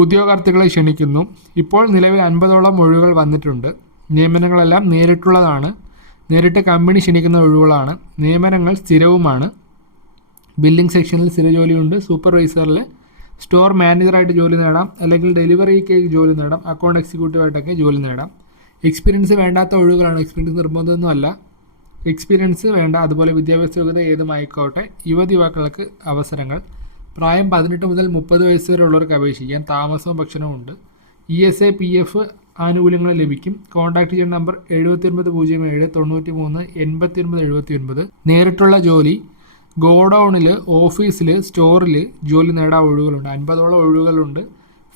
ഉദ്യോഗാർത്ഥികളെ ക്ഷണിക്കുന്നു. ഇപ്പോൾ നിലവിൽ അൻപതോളം ഒഴിവുകൾ വന്നിട്ടുണ്ട്. നിയമനങ്ങളെല്ലാം നേരിട്ടുള്ളതാണ്. നേരിട്ട് കമ്പനി ക്ഷണിക്കുന്ന ഒഴിവുകളാണ്. നിയമനങ്ങൾ സ്ഥിരവുമാണ്. ബില്ലിംഗ് സെക്ഷനിൽ സ്ഥിര ജോലിയുണ്ട്. സൂപ്പർവൈസറിൽ സ്റ്റോർ മാനേജറായിട്ട് ജോലി നേടാം. അല്ലെങ്കിൽ ഡെലിവറിക്ക് ജോലി നേടാം. അക്കൗണ്ട് എക്സിക്യൂട്ടീവായിട്ടൊക്കെ ജോലി നേടാം. എക്സ്പീരിയൻസ് വേണ്ടാത്ത ഒഴിവുകളാണ്. എക്സ്പീരിയൻസ് നിർബന്ധമൊന്നുമല്ല. എക്സ്പീരിയൻസ് വേണ്ട. അതുപോലെ വിദ്യാഭ്യാസ യോഗ്യത ഏതുമായിക്കോട്ടെ. യുവതി യുവാക്കൾക്ക് അവസരങ്ങൾ. പ്രായം പതിനെട്ട് മുതൽ മുപ്പത് വയസ്സ് വരെ ഉള്ളവർക്ക് അപേക്ഷിക്കാം താമസവും ഭക്ഷണവും ഉണ്ട്. E S A P F ആനുകൂല്യങ്ങൾ ലഭിക്കും. കോൺടാക്ട് ചെയ്യുന്ന നമ്പർ എഴുപത്തി ഒൻപത് പൂജ്യം ഏഴ് തൊണ്ണൂറ്റി മൂന്ന് എൺപത്തി ഒൻപത് എഴുപത്തി ഒൻപത് നേരിട്ടുള്ള ജോലി ഗോഡൗണിൽ ഓഫീസിൽ സ്റ്റോറിൽ ജോലി നേടാൻ ഒഴിവുകളുണ്ട്. അൻപതോളം ഒഴിവുകളുണ്ട്.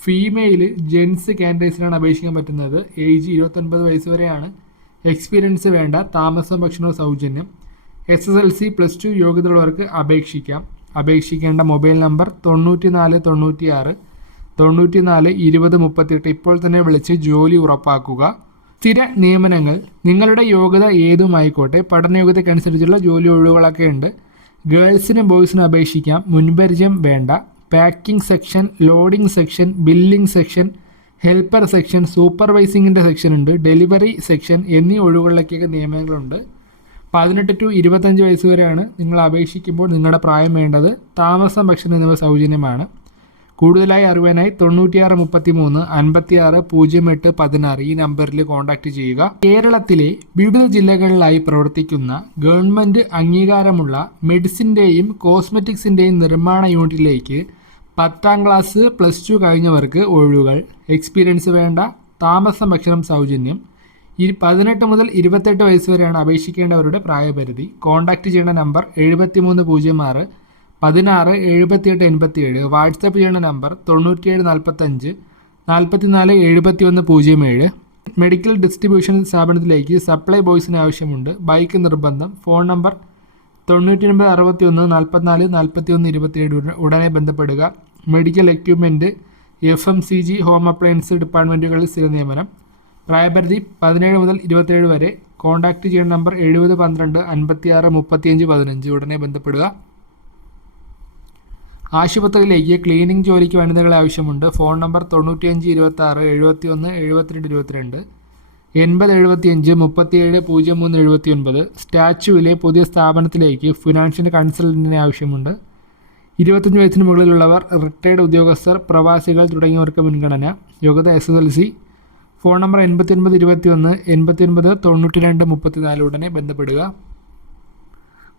ഫീമെയിൽ ജെൻസ് കാൻഡിഡേറ്റ്സിനാണ് അപേക്ഷിക്കാൻ പറ്റുന്നത്. ഏജ് ഇരുപത്തൊൻപത് വയസ്സ് വരെയാണ്. എക്സ്പീരിയൻസ് വേണ്ട. താമസം ഭക്ഷണവും സൗജന്യം. S S L C plus two യോഗ്യതയുള്ളവർക്ക് അപേക്ഷിക്കാം. അപേക്ഷിക്കേണ്ട മൊബൈൽ നമ്പർ തൊണ്ണൂറ്റി നാല് തൊണ്ണൂറ്റി ആറ് തൊണ്ണൂറ്റി നാല് ഇരുപത് മുപ്പത്തിയെട്ട് ഇപ്പോൾ തന്നെ വിളിച്ച് ജോലി ഉറപ്പാക്കുക. സ്ഥിര നിയമനങ്ങൾ നിങ്ങളുടെ യോഗ്യത ഏതുമായിക്കോട്ടെ പഠനയോഗ്യതയ്ക്കനുസരിച്ചുള്ള ജോലി ഒഴിവുകളൊക്കെ ഉണ്ട്. ഗേൾസിനും ബോയ്സിനും അപേക്ഷിക്കാം മുൻപരിചയം വേണ്ട. Packing section loading section billing section helper section സൂപ്പർവൈസിങ്ങിന്റെ section ഉണ്ട് ഡെലിവറി സെക്ഷൻ എന്നീ ഒഴിവുകളിലേക്കൊക്കെ നിയമനങ്ങളുണ്ട്. പതിനെട്ട് ടു ഇരുപത്തഞ്ച് വയസ്സ് വരെയാണ് നിങ്ങൾ അപേക്ഷിക്കുമ്പോൾ നിങ്ങളുടെ പ്രായം വേണ്ടത് താമസം ഭക്ഷണം എന്നിവ സൗജന്യമാണ്. കൂടുതലായി അറിവാനായി തൊണ്ണൂറ്റിയാറ് മുപ്പത്തി മൂന്ന് അൻപത്തിയാറ് പൂജ്യം എട്ട് പതിനാറ് ഈ നമ്പറിൽ കോൺടാക്റ്റ് ചെയ്യുക. കേരളത്തിലെ വിവിധ ജില്ലകളിലായി പ്രവർത്തിക്കുന്ന ഗവൺമെന്റ് അംഗീകാരമുള്ള മെഡിസിന്റെയും കോസ്മെറ്റിക്സിന്റെയും നിർമ്മാണ യൂണിറ്റിലേക്ക് പത്താം ക്ലാസ് പ്ലസ് ടു കഴിഞ്ഞവർക്ക് ഒഴിവുകൾ. എക്സ്പീരിയൻസ് വേണ്ട താമസം ഭക്ഷണം സൗജന്യം. ഇരു പതിനെട്ട് മുതൽ ഇരുപത്തെട്ട് വയസ്സ് വരെയാണ് അപേക്ഷിക്കേണ്ടവരുടെ പ്രായപരിധി. കോൺടാക്റ്റ് ചെയ്യേണ്ട നമ്പർ എഴുപത്തി മൂന്ന് പൂജ്യം ആറ് പതിനാറ് എഴുപത്തിയെട്ട് എൺപത്തിയേഴ്. വാട്സപ്പ് ചെയ്യേണ്ട നമ്പർ തൊണ്ണൂറ്റിയേഴ് നാൽപ്പത്തഞ്ച് നാൽപ്പത്തിനാല് എഴുപത്തി ഒന്ന് പൂജ്യം ഏഴ്. മെഡിക്കൽ ഡിസ്ട്രിബ്യൂഷൻ സ്ഥാപനത്തിലേക്ക് സപ്ലൈ ബോയ്സിന് ആവശ്യമുണ്ട്. ബൈക്ക് നിർബന്ധം. ഫോൺ നമ്പർ തൊണ്ണൂറ്റി ഒൻപത് അറുപത്തി ഒന്ന് നാൽപ്പത്തിനാല് നാൽപ്പത്തി ഒന്ന് ഇരുപത്തിയേഴ് ഉടനെ ബന്ധപ്പെടുക. Medical equipment F M C G home appliance ഡിപ്പാർട്ട്മെന്റുകളിൽ സ്ഥിര നിയമനം. പ്രായപരിധി പതിനേഴ് മുതൽ ഇരുപത്തേഴ് വരെ. കോൺടാക്റ്റ് ചെയ്യുന്ന നമ്പർ എഴുപത് പന്ത്രണ്ട് അൻപത്തിയാറ് മുപ്പത്തിയഞ്ച് പതിനഞ്ച്. ഉടനെ ബന്ധപ്പെടുക. ആശുപത്രിയിലേക്ക് ക്ലീനിംഗ് ജോലിക്ക് വനിതകളെ ആവശ്യമുണ്ട്. ഫോൺ നമ്പർ തൊണ്ണൂറ്റിയഞ്ച് ഇരുപത്തി ആറ് എഴുപത്തി ഒന്ന് എഴുപത്തിരണ്ട് ഇരുപത്തിരണ്ട്. എൺപത് എഴുപത്തിയഞ്ച് മുപ്പത്തിയേഴ് പൂജ്യം മൂന്ന് എഴുപത്തി ഒൻപത് സ്റ്റാച്യുവിലെ പുതിയ സ്ഥാപനത്തിലേക്ക് ഫിനാൻഷ്യൽ കൺസൾട്ടന്റിനെ ആവശ്യമുണ്ട്. ഇരുപത്തഞ്ച് വയസ്സിന് മുകളിലുള്ളവർ റിട്ടയർഡ് ഉദ്യോഗസ്ഥർ പ്രവാസികൾ തുടങ്ങിയവർക്ക് മുൻഗണന. യോഗ്യത S S L C phone number എൺപത്തി ഒൻപത് ഇരുപത്തി ഒന്ന് എൺപത്തി ഒൻപത് തൊണ്ണൂറ്റി രണ്ട് മുപ്പത്തി നാല് ഉടനെ ബന്ധപ്പെടുക.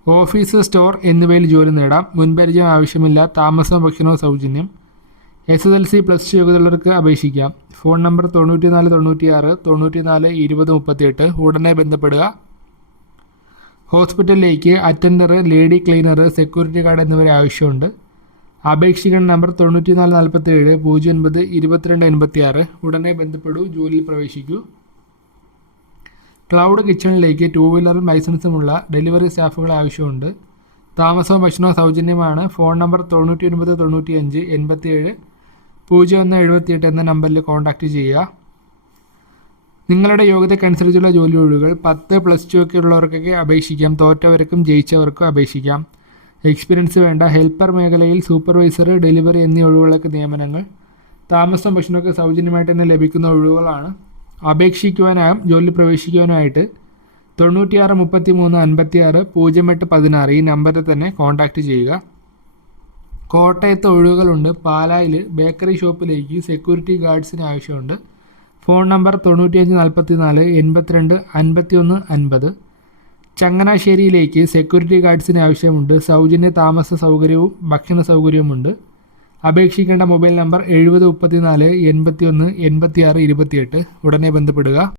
ഓഫീസ് സ്റ്റോർ എന്നിവയിൽ ജോലി നേടാം. മുൻപരിചയം ആവശ്യമില്ല. താമസം ഭക്ഷണവും സൗജന്യം. S S L C plus two യോഗ്യതയുള്ളവർക്ക് അപേക്ഷിക്കാം. ഫോൺ നമ്പർ തൊണ്ണൂറ്റി നാല് തൊണ്ണൂറ്റി ആറ് തൊണ്ണൂറ്റി നാല് ഇരുപത് മുപ്പത്തിയെട്ട് ഉടനെ ബന്ധപ്പെടുക. ഹോസ്പിറ്റലിലേക്ക് attender lady cleaner security guard എന്നിവരെ ആവശ്യമുണ്ട്. അപേക്ഷിക്കുന്ന നമ്പർ തൊണ്ണൂറ്റി നാല് നാൽപ്പത്തി ഏഴ് പൂജ്യം ഒൻപത് ഇരുപത്തിരണ്ട് എൺപത്തി ആറ് ഉടനെ ബന്ധപ്പെടൂ ജോലിയിൽ പ്രവേശിക്കൂ. ക്ലൗഡ് കിച്ചണിലേക്ക് ടൂ വീലറും ലൈസൻസുമുള്ള ഡെലിവറി സ്റ്റാഫുകൾ ആവശ്യമുണ്ട്. താമസവും ഭക്ഷണവും സൗജന്യമാണ്. ഫോൺ നമ്പർ തൊണ്ണൂറ്റി ഒൻപത് തൊണ്ണൂറ്റി അഞ്ച് എൺപത്തി ഏഴ് പൂജ്യം ഒന്ന് എഴുപത്തിയെട്ട് എന്ന നമ്പറിൽ കോൺടാക്റ്റ് ചെയ്യുക. നിങ്ങളുടെ യോഗ്യതയ്ക്കനുസരിച്ചുള്ള ജോലി ഒഴിവുകൾ പത്ത് പ്ലസ് ടു ഒക്കെ ഉള്ളവർക്കൊക്കെ അപേക്ഷിക്കാം. തോറ്റവർക്കും ജയിച്ചവർക്കും അപേക്ഷിക്കാം. എക്സ്പീരിയൻസ് വേണ്ട. ഹെൽപ്പർ മേഖലയിൽ സൂപ്പർവൈസർ ഡെലിവറി എന്നീ ഒഴിവുകളൊക്കെ നിയമനങ്ങൾ. താമസം ഭക്ഷണമൊക്കെ സൗജന്യമായിട്ട് തന്നെ ലഭിക്കുന്ന ഒഴിവുകളാണ്. അപേക്ഷിക്കുവാനായും ജോലി പ്രവേശിക്കുവാനായിട്ട് തൊണ്ണൂറ്റിയാറ് മുപ്പത്തി മൂന്ന് അൻപത്തിയാറ് പൂജ്യം എട്ട് പതിനാറ് ഈ നമ്പറിൽ തന്നെ കോൺടാക്റ്റ് ചെയ്യുക. കോട്ടയത്ത് ഒഴിവുകളുണ്ട്. പാലായിൽ ബേക്കറി ഷോപ്പിലേക്ക് സെക്യൂരിറ്റി ഗാർഡ്സിന് ആവശ്യമുണ്ട്. ഫോൺ നമ്പർ തൊണ്ണൂറ്റിയഞ്ച് നാൽപ്പത്തി നാല് എൺപത്തിരണ്ട് അൻപത്തി ഒന്ന് അൻപത്. ചങ്ങനാശ്ശേരിയിലേക്ക് സെക്യൂരിറ്റി ഗാർഡ്സിന് ആവശ്യമുണ്ട്. സൗജന്യ താമസ സൗകര്യവും ഭക്ഷണ സൗകര്യവുമുണ്ട്. അപേക്ഷിക്കേണ്ട മൊബൈൽ നമ്പർ എഴുപത് മുപ്പത്തി നാല് എൺപത്തി ഒന്ന് എൺപത്തി ആറ് ഇരുപത്തിയെട്ട്. ഉടനെ ബന്ധപ്പെടുക.